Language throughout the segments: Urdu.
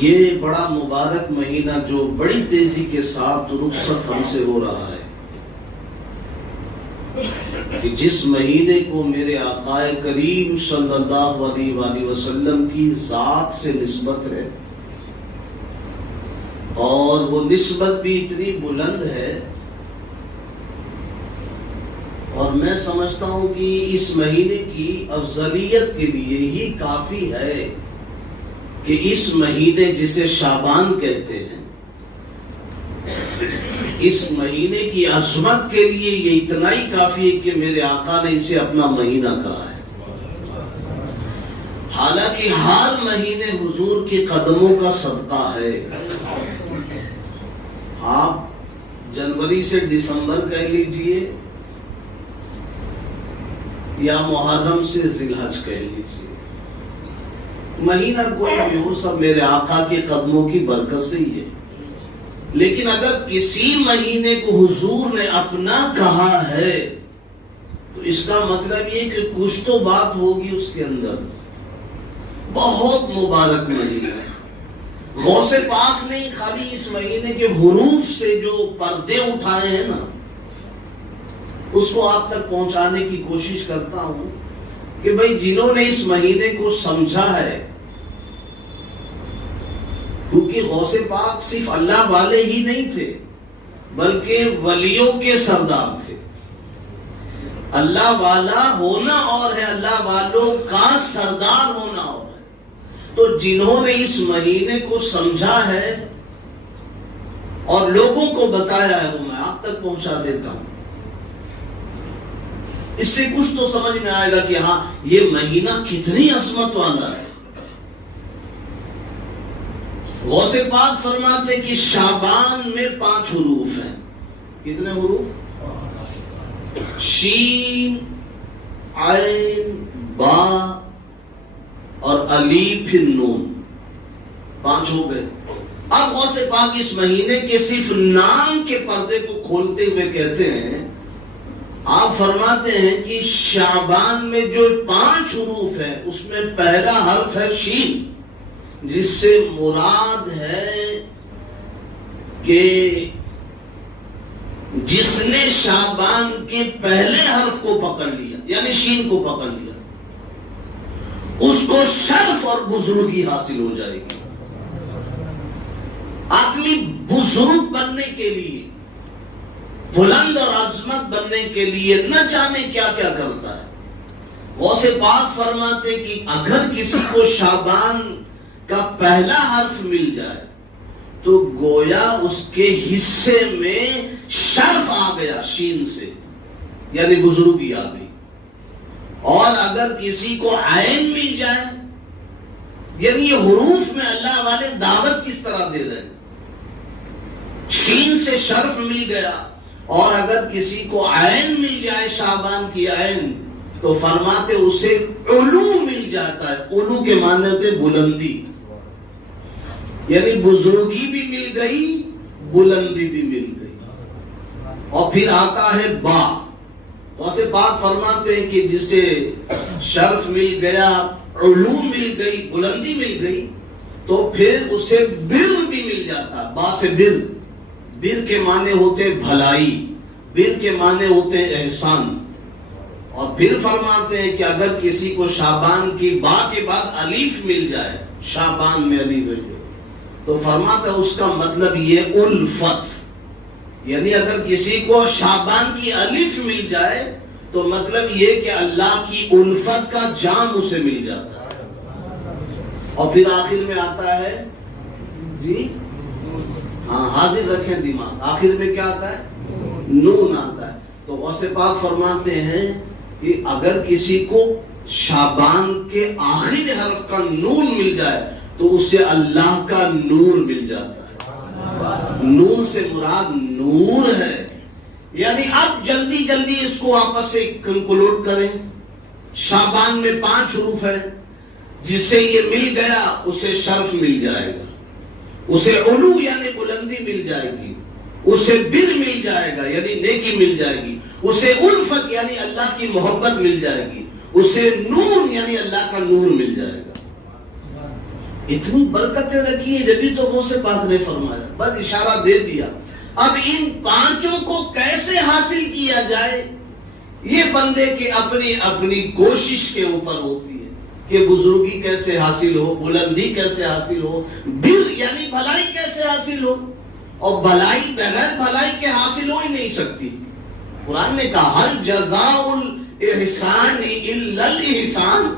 یہ بڑا مبارک مہینہ جو بڑی تیزی کے ساتھ رخصت ہم سے ہو رہا ہے، کہ جس مہینے کو میرے آقا کریم صلی اللہ علیہ وآلہ وسلم کی ذات سے نسبت ہے، اور وہ نسبت بھی اتنی بلند ہے، اور میں سمجھتا ہوں کہ اس مہینے کی افضلیت کے لیے ہی کافی ہے کہ اس مہینے جسے شعبان کہتے ہیں، اس مہینے کی عظمت کے لیے یہ اتنا ہی کافی ہے کہ میرے آقا نے اسے اپنا مہینہ کہا ہے۔ حالانکہ ہر مہینے حضور کے قدموں کا صدقہ ہے۔ آپ جنوری سے دسمبر کہہ لیجئے یا محرم سے ذی الحج کہہ لیجئے، مہینہ کوئی بھی ہو، سب میرے آقا کے قدموں کی برکت سے ہی ہے۔ لیکن اگر کسی مہینے کو حضور نے اپنا کہا ہے تو اس کا مطلب یہ کہ کچھ تو بات ہوگی اس کے اندر۔ بہت مبارک مہینہ ہے۔ غوث پاک نے خالی اس مہینے کے حروف سے جو پردے اٹھائے ہیں نا، اس کو آپ تک پہنچانے کی کوشش کرتا ہوں کہ بھئی جنہوں نے اس مہینے کو سمجھا ہے، کیونکہ غوث پاک صرف اللہ والے ہی نہیں تھے بلکہ ولیوں کے سردار تھے۔ اللہ والا ہونا اور ہے، اللہ والوں کا سردار ہونا اور ہے۔ تو جنہوں نے اس مہینے کو سمجھا ہے اور لوگوں کو بتایا ہے، وہ میں آپ تک پہنچا دیتا ہوں۔ اس سے کچھ تو سمجھ میں آئے گا کہ ہاں یہ مہینہ کتنی عظمت والا ہے۔ غوث پاک فرماتے کہ شعبان میں 5 حروف ہیں۔ کتنے حروف؟ شین، عین، با اور الف پھر نون، 5 ہو گئے۔ اب غوث پاک اس مہینے کے صرف نام کے پردے کو کھولتے ہوئے کہتے ہیں، آپ فرماتے ہیں کہ شعبان میں جو 5 حروف ہیں اس میں پہلا حرف ہے شین، جس سے مراد ہے کہ جس نے شعبان کے پہلے حرف کو پکڑ لیا، یعنی شین کو پکڑ لیا، اس کو شرف اور بزرگی حاصل ہو جائے گی۔ آدمی بزرگ بننے کے لیے، بلند اور عظمت بننے کے لیے نہ جانے کیا کیا کرتا ہے۔ غوث پاک فرماتے کہ اگر کسی کو شعبان کا پہلا حرف مل جائے تو گویا اس کے حصے میں شرف آ گیا، شین سے، یعنی بزرگی آ گئی۔ اور اگر کسی کو عین مل جائے، یعنی یہ حروف میں اللہ والے دعوت کس طرح دے رہے ہیں، شین سے شرف مل گیا، اور اگر کسی کو عین مل جائے، شعبان کی عین، تو فرماتے اسے علو مل جاتا ہے۔ علو کے معنی ہوتے بلندی، یعنی بزرگی بھی مل گئی، بلندی بھی مل گئی۔ اور پھر آتا ہے با۔ غوث پاک فرماتے ہیں کہ جسے شرف مل گیا، علو مل گئی، بلندی مل گئی، تو پھر اسے بر بھی مل جاتا۔ با سے بر، بر کے معنی ہوتے بھلائی، بر کے معنی ہوتے احسان۔ اور پھر فرماتے ہیں کہ اگر کسی کو شعبان کی با کے بعد الف مل جائے، شعبان میں الف ہے، تو فرماتا ہے اس کا مطلب یہ الفت، یعنی اگر کسی کو شعبان کی الف مل جائے تو مطلب یہ کہ اللہ کی الفت کا جام اسے مل جاتا ہے۔ اور پھر آخر میں آتا ہے، جی ہاں حاضر رکھیں دماغ، آخر میں کیا آتا ہے؟ نون آتا ہے۔ تو غوث پاک فرماتے ہیں کہ اگر کسی کو شعبان کے آخری حرف کا نون مل جائے تو اسے اللہ کا نور مل جاتا ہے۔ نور سے مراد نور ہے، یعنی اب جلدی جلدی اس کو آپس سے کنکلوڈ کریں۔ شعبان میں 5 حروف ہے، جس سے یہ مل گیا اسے شرف مل جائے گا، اسے علو یعنی بلندی مل جائے گی، اسے بر مل جائے گا یعنی نیکی مل جائے گی، اسے الفت یعنی اللہ کی محبت مل جائے گی، اسے نور یعنی اللہ کا نور مل جائے گا۔ اتنی برکتیں رکھی ہیں جبھی تو غوث پاک نے فرمایا، بس اشارہ دے دیا۔ اب ان پانچوں کو کیسے حاصل کیا جائے، یہ بندے کی اپنی اپنی کوشش کے اوپر ہوتی ہے کہ بزرگی کیسے حاصل ہو، بلندی کیسے حاصل ہو، بر یعنی بھلائی کیسے حاصل ہو، اور بھلائی بغیر بھلائی کے حاصل ہو ہی نہیں سکتی۔ قرآن نے کہا هل جزاء الاحسان الا الاحسان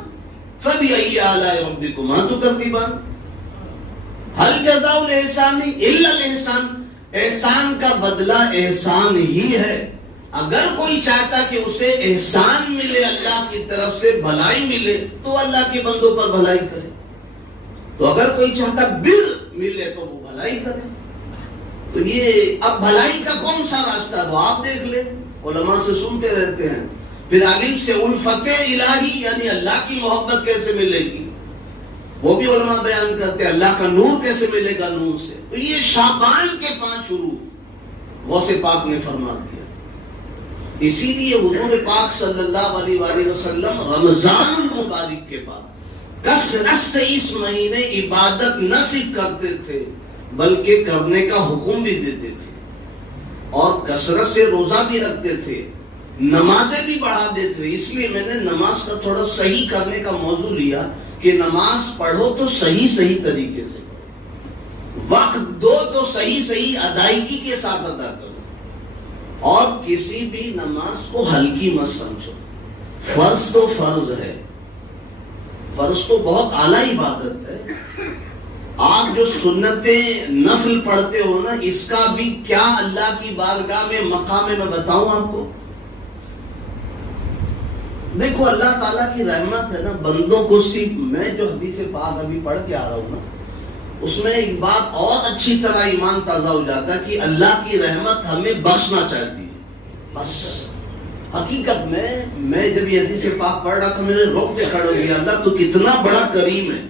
فبأي آلاء ربكما تكذبان۔ هل جزاء الاحسان الا الاحسان، احسان کا بدلہ احسان ہی ہے۔ اگر کوئی چاہتا کہ اسے احسان ملے، اللہ کی طرف سے بھلائی ملے، تو اللہ کے بندوں پر بھلائی کرے، تو اگر کوئی چاہتا بر ملے تو وہ بھلائی کرے۔ تو یہ اب بھلائی کا کون سا راستہ تو آپ دیکھ لیں، علماء سے سنتے رہتے ہیں۔ پھر الف سے الفت الہی یعنی اللہ کی محبت کیسے ملے گی، وہ بھی علماء بیان کرتے ہیں۔ اللہ کا نور کیسے ملے گا، نور سے۔ تو یہ شعبان کے 5 حروف غوث پاک نے فرما دیا۔ اسی لیے حضور پاک صلی اللہ علیہ وآلہ وسلم رمضان المبارک کے بعد کثرت سے اس مہینے عبادت نہ صرف کرتے تھے بلکہ کرنے کا حکم بھی دیتے تھے، اور کثرت سے روزہ بھی رکھتے تھے، نمازیں بھی بڑھا دیتے تھے۔ اس لیے میں نے نماز کا تھوڑا صحیح کرنے کا موضوع لیا کہ نماز پڑھو تو صحیح طریقے سے، وقت دو تو صحیح ادائیگی کے ساتھ ادا کرو، اور کسی بھی نماز کو ہلکی مت سمجھو۔ فرض تو فرض ہے، فرض تو بہت اعلیٰ عبادت ہے۔ آپ جو سنتیں نفل پڑھتے ہو نا، اس کا بھی کیا اللہ کی بارگاہ میں مقام ہے، میں بتاؤں آپ کو۔ دیکھو اللہ تعالیٰ کی رحمت ہے نا، بندوں کو صرف میں جو حدیث پاک ابھی پڑھ کے آ رہا ہوں نا، اس میں ایک بات اور اچھی طرح ایمان تازہ ہو جاتا ہے کہ اللہ کی رحمت ہمیں بخشنا چاہتی ہے۔ بس حقیقت میں جب یہ حدیث پاک پڑھ رہا تھا، میرے روک کے کھڑے ہو گیا، اللہ تو کتنا بڑا کریم ہے۔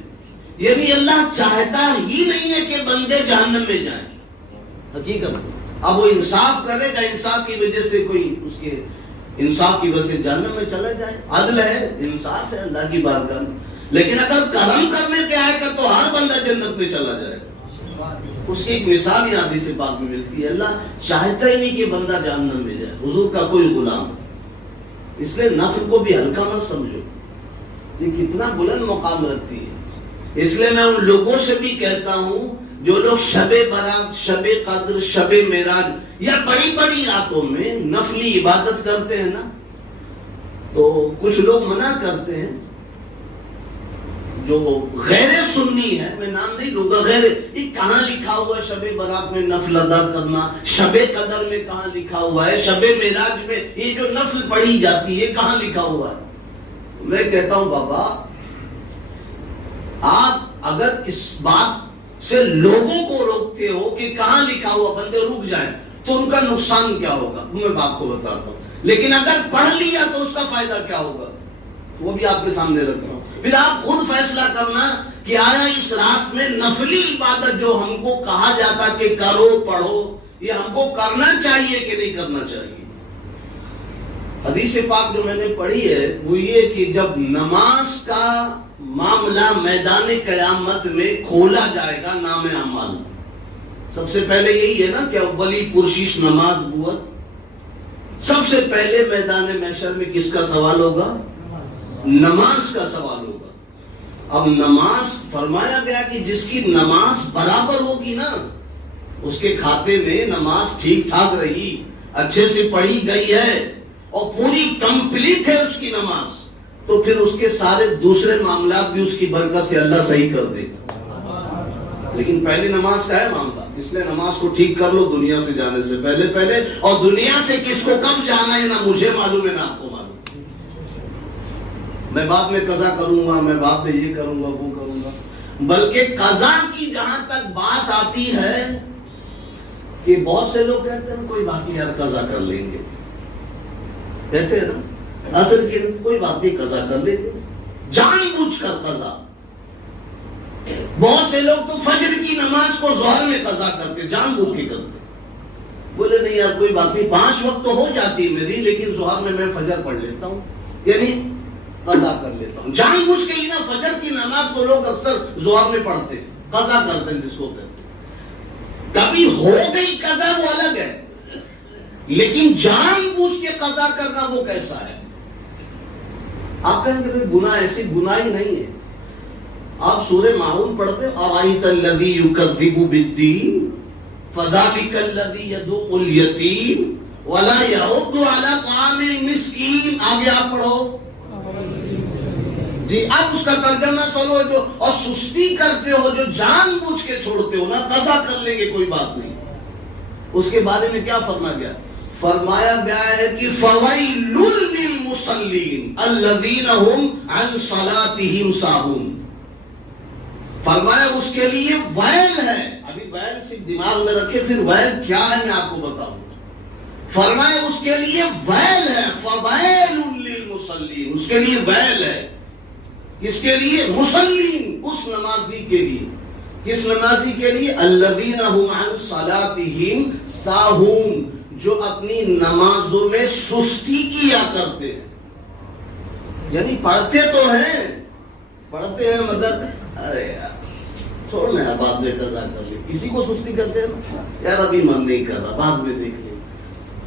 یعنی اللہ چاہتا ہی نہیں ہے کہ بندے جہنم میں جائیں، حقیقت۔ اب وہ انصاف کرے گا، انصاف کی وجہ سے کوئی اس کے انصاف کی وجہ سے جہنم میں چلا جائے، عدل ہے، انصاف ہے اللہ کی بارگاہ میں۔ لیکن اگر کرم کرنے پہ آئے گا تو ہر بندہ جنت میں چلا جائے گا۔ اس کی ایک مثال یہاں حدیث پاک میں ملتی ہے، اللہ چاہتا ہی نہیں کہ بندہ جہنم میں جائے، حضور کا کوئی غلام۔ اس لیے نفل کو بھی ہلکا مت سمجھو، یہ کتنا بلند مقام رکھتی ہے۔ اس لیے میں ان لوگوں سے بھی کہتا ہوں جو لوگ شب برات، شب قدر، شب معراج یا بڑی بڑی راتوں میں نفلی عبادت کرتے ہیں نا، تو کچھ لوگ منع کرتے ہیں جو غیر سنی ہے، میں نام نہیں لوں گا، غیر، یہ کہاں لکھا ہوا ہے شب برات میں نفل ادا کرنا، شب قدر میں کہاں لکھا ہوا ہے، شب معراج میں یہ جو نفل پڑھی جاتی ہے کہاں لکھا ہوا ہے؟ میں کہتا ہوں بابا، آپ اگر اس بات سے لوگوں کو روکتے ہو کہ کہاں لکھا ہوا، بندے رک جائیں، تو ان کا نقصان کیا ہوگا میں آپ کو بتاتا ہوں۔ لیکن اگر پڑھ لیا تو اس کا فائدہ کیا ہوگا، وہ بھی آپ کے سامنے رکھتا ہوں۔ پھر آپ خود فیصلہ کرنا کہ آیا اس رات میں نفلی عبادت جو ہم کو کہا جاتا کہ کرو پڑھو، یہ ہم کو کرنا چاہیے کہ نہیں کرنا چاہیے۔ حدیث پاک جو میں نے پڑھی ہے وہ یہ کہ جب نماز کا معاملہ میدان قیامت میں کھولا جائے گا نام اعمال، سب سے پہلے یہی ہے نا کہ اولی پرشش نماز بوت، سب سے پہلے میدان محشر میں کس کا سوال ہوگا؟ نماز کا سوال ہوگا۔ اب نماز فرمایا گیا کہ جس کی نماز برابر ہوگی نا، اس کے کھاتے میں نماز ٹھیک ٹھاک رہی، اچھے سے پڑھی گئی ہے اور پوری کمپلیٹ ہے اس کی نماز، تو پھر اس کے سارے دوسرے معاملات بھی اس کی برکت سے اللہ صحیح کر دے گا۔ لیکن پہلی نماز کا ہے معاملہ، اس لیے نماز کو ٹھیک کر لو دنیا سے جانے سے پہلے، اور دنیا سے کس کو کب جانا ہے نہ مجھے معلوم ہے نہ آپ کو معلوم۔ میں بعد میں قضا کروں گا، میں بعد میں یہ کروں گا، وہ کروں گا، بلکہ قضا کی جہاں تک بات آتی ہے کہ بہت سے لوگ کہتے ہیں کوئی بات نہیں یار قضا کر لیں گے، کہتے ہیں نا، اصل کی کوئی بات نہیں قضا کر لیں گے، جان بوجھ کر قضا۔ بہت سے لوگ تو فجر کی نماز کو ظہر میں قضا کرتے، جان بوجھ کے کرتے، بولے نہیں یار کوئی بات نہیں، 5 وقت تو ہو جاتی میری، لیکن ظہر میں فجر پڑھ لیتا ہوں۔ یعنی قضا کر لیتا ہوں. جان بوجھ کے ہی نا فجر کی نماز تو لوگ اکثر ظہر میں پڑھتے ہیں, قضا کرتے ہیں جس کو کہتے ہیں. کبھی ہو گئی قضا وہ الگ ہے, لیکن جان بوجھ کے قضا کرنا وہ کیسا ہے؟ آپ کہیں گے گناہ ایسی گناہ ہی نہیں ہے. آپ سورہ ماعون پڑھتے ہو, ارائیت الذی یکذب بالدین فذلک الذی یدعو الیتیم ولا یحض علی طعام المسکین. آگے آپ پڑھو جی. اب اس کا ترجمہ سنو. جو اور سستی کرتے ہو, جو جان بوجھ کے چھوڑتے ہو نا, قضا کر لیں گے کوئی بات نہیں. اس کے بارے میں کیا فرمایا گیا؟ فرمایا گیا ہے کہ فویل للمصلین الذین هم عن صلاتهم ساہون. فرمایا اس کے لیے ویل ہے. ابھی ویل صرف دماغ میں رکھے, پھر ویل کیا ہے میں آپ کو بتاؤں. فرمایا اس کے لیے ویل ہے, فویل للمصلین, اس کے لیے ویل ہے. کس کے لیے؟ مصلین, اس نمازی کے لیے. کس نمازی کے لیے؟ الذین هم عن صلاتهم ساہون, جو اپنی نمازوں میں سستی کیا کرتے ہیں. یعنی پڑھتے تو ہیں مگر ارے یار چھوڑ میں بعد میں قضا کر لیں. کسی کو سستی کرتے ہیں یار ابھی من نہیں کر رہا, بعد میں دیکھ لیں.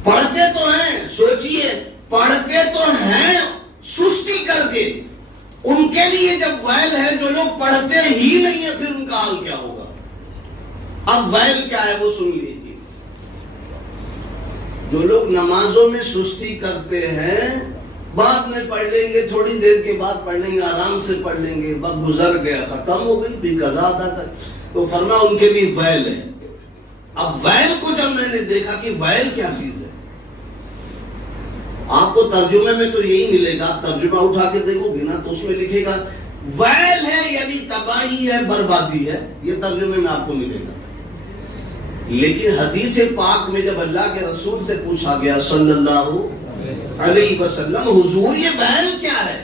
پڑھتے تو ہیں, سوچئے پڑھتے تو ہیں سستی کر کے. ان کے لیے جب ویل ہے, جو لوگ پڑھتے ہی نہیں ہیں پھر ان کا حال کیا ہوگا؟ اب ویل کیا ہے وہ سن لیجیے. جو لوگ نمازوں میں سستی کرتے ہیں, بعد میں پڑھ لیں گے, تھوڑی دیر کے بعد پڑھ لیں گے, آرام سے پڑھ لیں گے, وقت گزر گیا, ختم ہو گئی, بھی قضا ادا کر. تو فرمایا ان کے لیے ویل ہے. اب ویل کو جب میں نے دیکھا کہ ویل کیا چیز ہے, آپ کو ترجمے میں تو یہی ملے گا. آپ ترجمہ اٹھا کے دیکھو گے نا تو اس میں لکھے گا ویل ہے یعنی تباہی ہے, بربادی ہے. یہ ترجمے میں آپ کو ملے گا. لیکن حدیث پاک میں جب اللہ کے رسول سے پوچھا گیا صلی اللہ علیہ وسلم, حضور یہ ویل کیا ہے,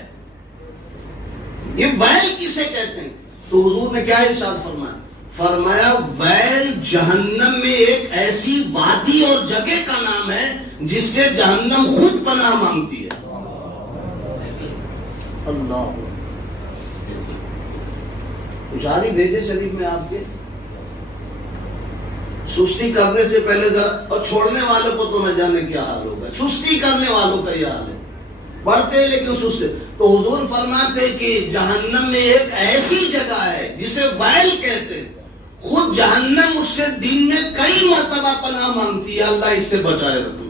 یہ ویل کسے کہتے ہیں؟ تو حضور نے کیا ارشاد فرمایا؟ فرمایا ویل جہنم میں ایک ایسی وادی اور جگہ کا نام ہے جس سے جہنم خود پناہ مانگتی ہے. اللہ اشاری بھیجے شریف میں آپ کے. سستی کرنے سے پہلے اور چھوڑنے والوں کو تو نہ جانے کیا حال ہوگا. سستی کرنے والوں کا یہ حال ہے, پڑھتے لیکن سستے. تو حضور فرماتے کہ جہنم میں ایک ایسی جگہ ہے جسے ویل کہتے ہیں, خود جہنم اس سے دن میں کئی مرتبہ پناہ مانگتی ہے, اللہ اس سے بچائے رکھو.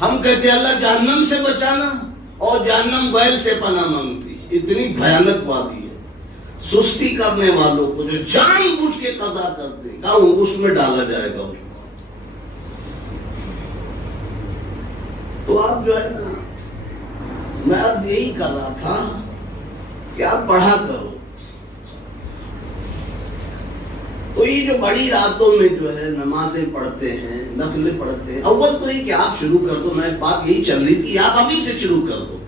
ہم کہتے ہیں اللہ جہنم سے بچانا, اور جہنم ویل سے پناہ مانگتی. اتنی بھیانک وادی ہے. سستی کرنے والوں کو جو جان بوجھ کے قضا کرتے ہیں, اس میں ڈالا جائے گا. تو آپ جو ہے نا, میں اب یہی کر رہا تھا کہ آپ پڑھا کرو. تو یہ جو بڑی راتوں میں جو ہے نمازیں پڑھتے ہیں, نفلیں پڑھتے ہیں, اول تو یہ کہ آپ شروع کر دو. میں بات یہی چل رہی تھی, آپ ابھی سے شروع کر دو.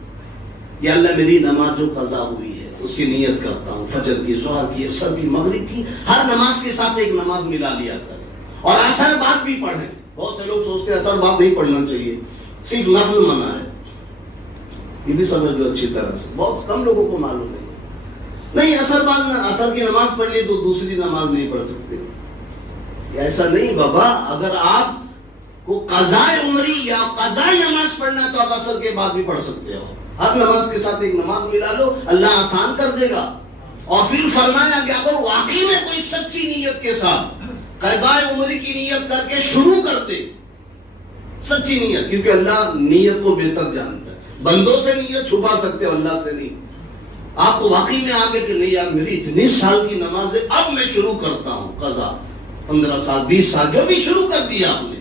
یا اللہ میری نماز جو قضا ہوئی ہے اس کی نیت کرتا ہوں, فجر کی, ظہر کی, عصر کی, مغرب کی, ہر نماز کے ساتھ ایک نماز ملا لیا کریں. اور عصر بعد بھی پڑھیں. بہت سے لوگ سوچتے ہیں عصر بعد نہیں پڑھنا چاہیے, صرف نفل منع ہے. یہ بھی سمجھ لو اچھی طرح سے, بہت کم لوگوں کو معلوم ہے. نہیں, عصر بعد نہ, عصر کی نماز پڑھ لی تو دوسری نماز نہیں پڑھ سکتے. ایسا نہیں بابا. اگر آپ کو قضاء عمری یا قضاء نماز پڑھنا تو آپ عصر کے بعد بھی پڑھ سکتے ہو. ہر نماز کے ساتھ ایک نماز ملا لو, اللہ آسان کر دے گا. اور پھر فرمایا کہ اگر واقعی میں کوئی سچی نیت کے ساتھ قضاء عمری کی نیت کر کے شروع کرتے, سچی نیت, کیونکہ اللہ نیت کو بہتر جانتا ہے. بندوں سے نیت چھپا سکتے ہو, اللہ سے نہیں. آپ کو واقعی میں آگے کہ نہیں یار میری اتنی سال کی نماز ہے, اب میں شروع کرتا ہوں قضا, 15 سال 20 سال جو بھی شروع کر دیا آپ نے,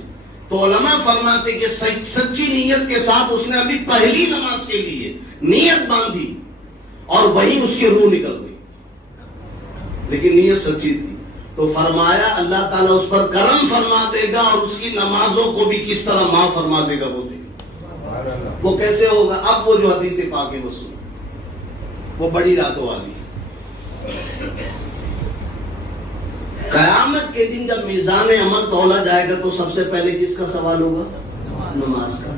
تو علماء فرماتے کہ سچی نیت کے ساتھ اس نے ابھی پہلی نماز کے لیے نیت باندھی اور وہی اس کی روح نکل گئی, لیکن نیت سچی تھی. تو فرمایا اللہ تعالیٰ اس پر کرم فرما دے گا اور اس کی نمازوں کو بھی کس طرح معاف فرما دے گا. وہ کیسے ہوگا؟ اب وہ جو حدیث پاک ہے وہ سنو, وہ بڑی راتوں والی. قیامت کے دن جب میزان عمل تولا جائے گا تو سب سے پہلے کس کا سوال ہوگا؟ نماز کا.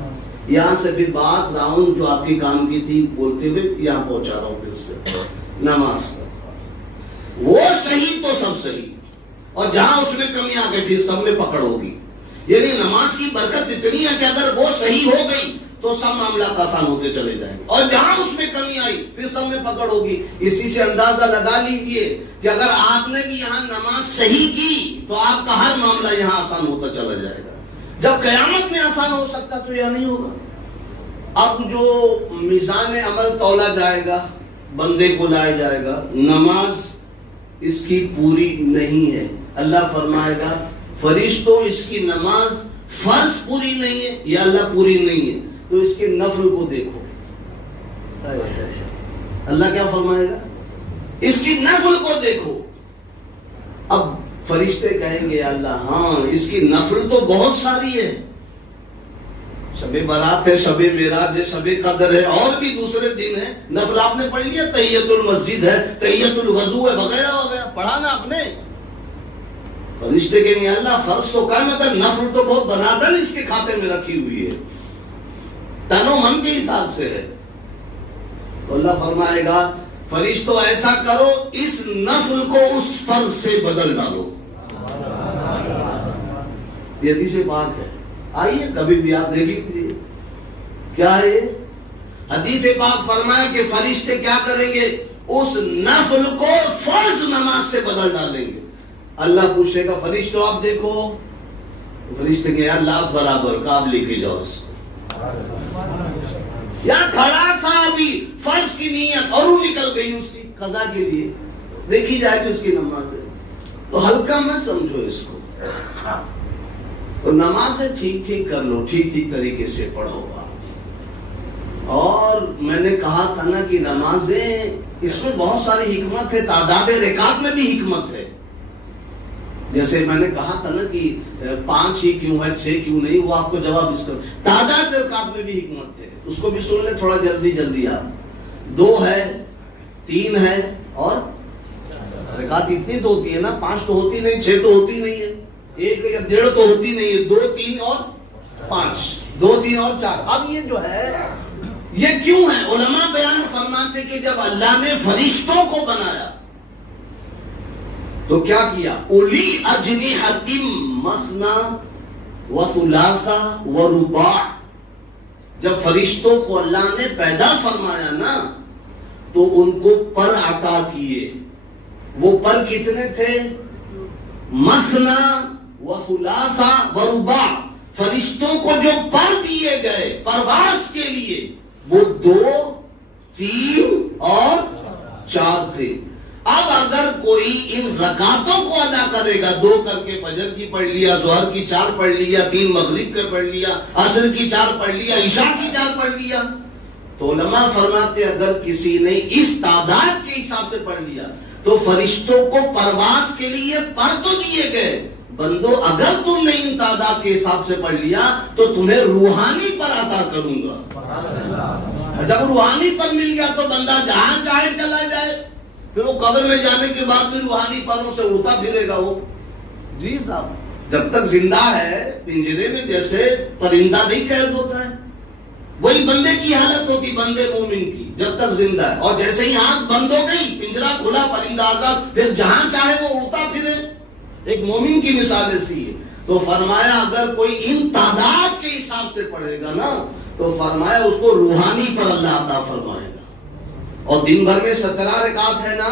یہاں سے بھی بات راؤنڈ جو آپ کی کام کی تھی بولتے ہوئے یہاں پہنچا رہا ہوں پھر سے. نماز وہ صحیح تو سب صحیح, اور جہاں اس میں کمی آ گئی پھر سب میں پکڑ ہوگی. یعنی نماز کی برکت اتنی ہے کہ اگر وہ صحیح ہو گئی تو سب معاملات آسان ہوتے چلے جائیں گے, اور جہاں اس میں کمی آئی پھر سب میں پکڑ ہوگی. اسی سے اندازہ لگا لیجئے کہ اگر آپ نے بھی یہاں نماز صحیح کی تو آپ کا ہر معاملہ یہاں آسان ہوتا چلا جائے گا. جب قیامت میں آسان ہو سکتا تو یہ نہیں ہوگا. اب جو میزان عمل تولا جائے گا, بندے کو لایا جائے گا, نماز اس کی پوری نہیں ہے. اللہ فرمائے گا فرشتوں اس کی نماز فرض پوری نہیں ہے, یا اللہ پوری نہیں ہے, تو اس کے نفل کو دیکھو. اللہ کیا فرمائے گا, اس کی نفل کو دیکھو. اب فرشتے کہیں گے اللہ ہاں اس کی نفل تو بہت ساری ہے, شب برات ہے, شب معراج ہے, شب قدر ہے, اور بھی دوسرے دن ہے. نفل آپ نے پڑھ لیا, تحیت المسجد ہے, تحیت الوضو ہے, وغیرہ وغیرہ پڑھا نا آپ نے. فرشتے کہیں گے اللہ فرض تو کم ہے, نفل تو بہت بنادر اس کے کھاتے میں رکھی ہوئی ہے, تن و من کے حساب سے ہے. تو اللہ فرمائے گا فرشتوں ایسا کرو, اس نفل کو اس فرض سے بدل ڈالو. یہ حدیث پاک ہے, آئیے کبھی بھی آپ دیکھ لیجیے کیا ہے. حدیث پاک فرمایا کہ فرشتے کیا کریں گے, اس نفل کو فرض نماز سے بدل ڈالیں گے. اللہ پوچھے گا فرشتوں آپ دیکھو, فرشتے کہ یار لاکھ برابر کاب لے کے جاؤ اس کو. یہاں کھڑا تھا ابھی فرض کی نیت اور وہ نکل گئی اس کی قضا کے لیے, دیکھی جائے کہ اس کی نماز ہے. تو ہلکا مت سمجھو اس کو. تو نمازیں ٹھیک ٹھیک کر لو, ٹھیک ٹھیک طریقے سے پڑھو. اور میں نے کہا تھا نا کہ نمازیں اس میں بہت ساری حکمت ہے, تعداد رکعت میں بھی حکمت ہے. جیسے میں نے کہا تھا نا کہ 5 ہی کیوں ہے, 6 کیوں نہیں, وہ آپ کو جواب اس کا. تعداد رکعت میں بھی حکمت ہے, اس کو بھی سن لیں تھوڑا جلدی جلدی. آپ 2 ہے, 3 ہے, اور رکعت اتنی تو ہوتی ہے نا, 5 تو ہوتی نہیں, 6 تو ہوتی نہیں ہے, 1 یا 1.5 تو ہوتی نہیں ہے, 2, 3 اور 5, 2, 3 اور 4. اب یہ جو ہے یہ کیوں ہے, علماء بیان فرماتے کہ جب اللہ نے فرشتوں کو بنایا تو کیا کیا, اولی اجنحۃ مثنی و ثلاث و رباع. جب فرشتوں کو اللہ نے پیدا فرمایا نا تو ان کو پر عطا کیے. وہ پر کتنے تھے, مثنی و ثلاث و رباع. فرشتوں کو جو پر دیے گئے پرواز کے لیے وہ 2, 3 اور 4 تھے. اب اگر کوئی ان رکعتوں کو ادا کرے گا, 2 کر کے فجر کی پڑھ لیا, ظہر کی 4 پڑھ لیا, 3 مغرب کے پڑھ لیا, عصر کی 4 پڑھ لیا, عشاء کی 4 پڑھ لیا, تو علماء فرماتے اگر کسی نے اس تعداد کے حساب سے پڑھ لیا تو فرشتوں کو پرواز کے لیے پر تو دیے گئے, بندو اگر تم نے ان تعداد کے حساب سے پڑھ لیا تو تمہیں روحانی پر عطا کروں گا. جب روحانی پر مل گیا تو بندہ جہاں چاہے چلا جائے, پھر وہ قبر میں جانے کے بعد بھی روحانی پروں سے اڑتا پھرے گا. وہ جی صاحب جب تک زندہ ہے پنجرے میں جیسے پرندہ نہیں قید ہوتا ہے, وہی بندے کی حالت ہوتی, بندے مومن کی, جب تک زندہ ہے. اور جیسے ہی آنکھ بند ہو گئی, پنجرا کھلا, پرندہ آزاد, پھر جہاں چاہے وہ اڑتا پھرے. ایک مومن کی مثال ایسی ہے. تو فرمایا اگر کوئی ان تعداد کے حساب سے پڑھے گا نا تو فرمایا اس کو روحانی پر اللہ عطا فرمائے گا. اور دن بھر میں 17 رکعت ہے نا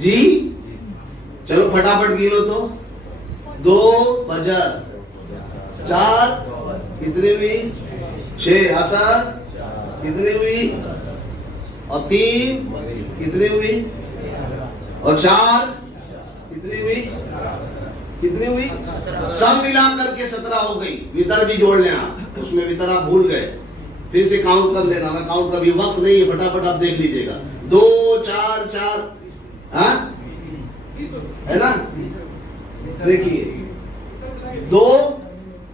جی, چلو پھٹافٹ گنو تو 2 فجر, 4 کتنی ہوئی, 6 عصر کتنی ہوئی, اور 3 کتنی ہوئی, اور 4 کتنی ہوئی, کتنی ہوئی, سب ملا کر کے 17 ہو گئی. وتر بھی جوڑ لیں آپ, اس میں وتر آپ بھول گئے, پھر سے کاؤنٹ کر لینا. میں کاؤنٹ کا بھی وقت نہیں ہے, پھٹافٹ آپ دیکھ لیجئے گا. 2, 4, 4 ہاں ہے نا, دیکھیے 2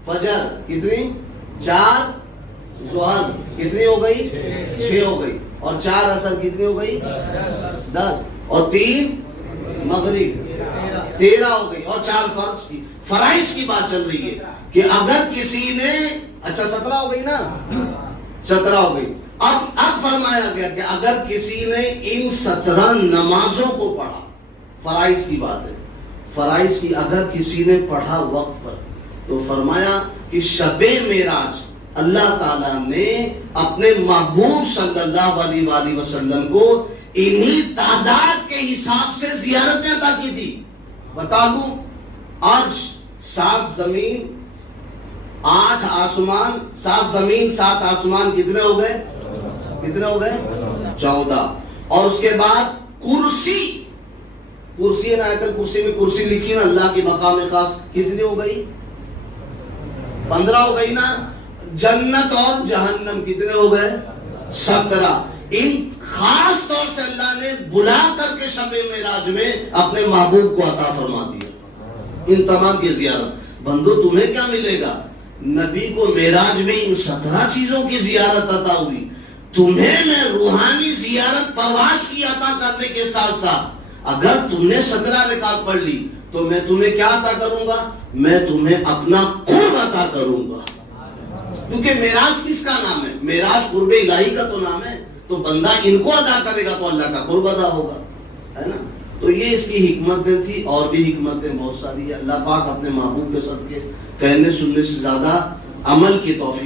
فجر کتنی, 4 ظہر کتنی ہو گئی, 6 ہو گئی, اور 4 عصر کتنی ہو گئی, 10, اور 3 مغرب 13 ہو گئی, اور 4 فرض کی. فرائض کی بات چل رہی ہے کہ اگر کسی نے اچھا 17 ہو گئی نا، 17 ہو گئی. اب فرمایا گیا کہ اگر کسی نے ان 17 نمازوں کو پڑھا، فرائض کی بات ہے، فرائض کی اگر کسی نے پڑھا وقت پر، تو فرمایا کہ شب معراج اللہ تعالیٰ نے اپنے محبوب صلی اللہ علیہ وآلہ وسلم کو انہی تعداد کے حساب سے زیارتیں عطا کی تھی. بتا دوں، آج 7 زمین 8 آسمان، 7 زمین 7 آسمان کتنے ہو گئے؟ کتنے ہو گئے؟ 14. اور اس کے بعد کرسی ہے نا، آیت الکرسی میں کرسی لکھی نا، اللہ کی مقام خاص، کتنی ہو گئی؟ 15 ہو گئی نا. جنت اور جہنم کتنے ہو گئے؟ 17. ان خاص طور سے اللہ نے بلا کر کے شب معراج میں اپنے محبوب کو عطا فرما دیا ان تمام کی زیارت. بندو تمہیں کیا ملے گا؟ نبی کو معراج میں ان 17 چیزوں کی زیارت عطا ہوئی، تمہیں میں روحانی زیارت پرواز کی عطا کرنے کے ساتھ ساتھ اگر تم نے 17 رکعت پڑھ لی تو میں تمہیں کیا عطا کروں گا؟ میں تمہیں اپنا قرب عطا کروں گا. کیونکہ معراج کس کا نام ہے؟ معراج قرب الہی کا تو نام ہے. تو بندہ ان کو ادا کرے گا تو اللہ کا قرب ادا ہوگا، ہے نا. تو یہ اس کی حکمتیں تھی، اور بھی حکمتیں بہت ساری ہیں. اللہ پاک اپنے محبوب کے صدقے کہنے سننے سے زیادہ عمل کی توفیق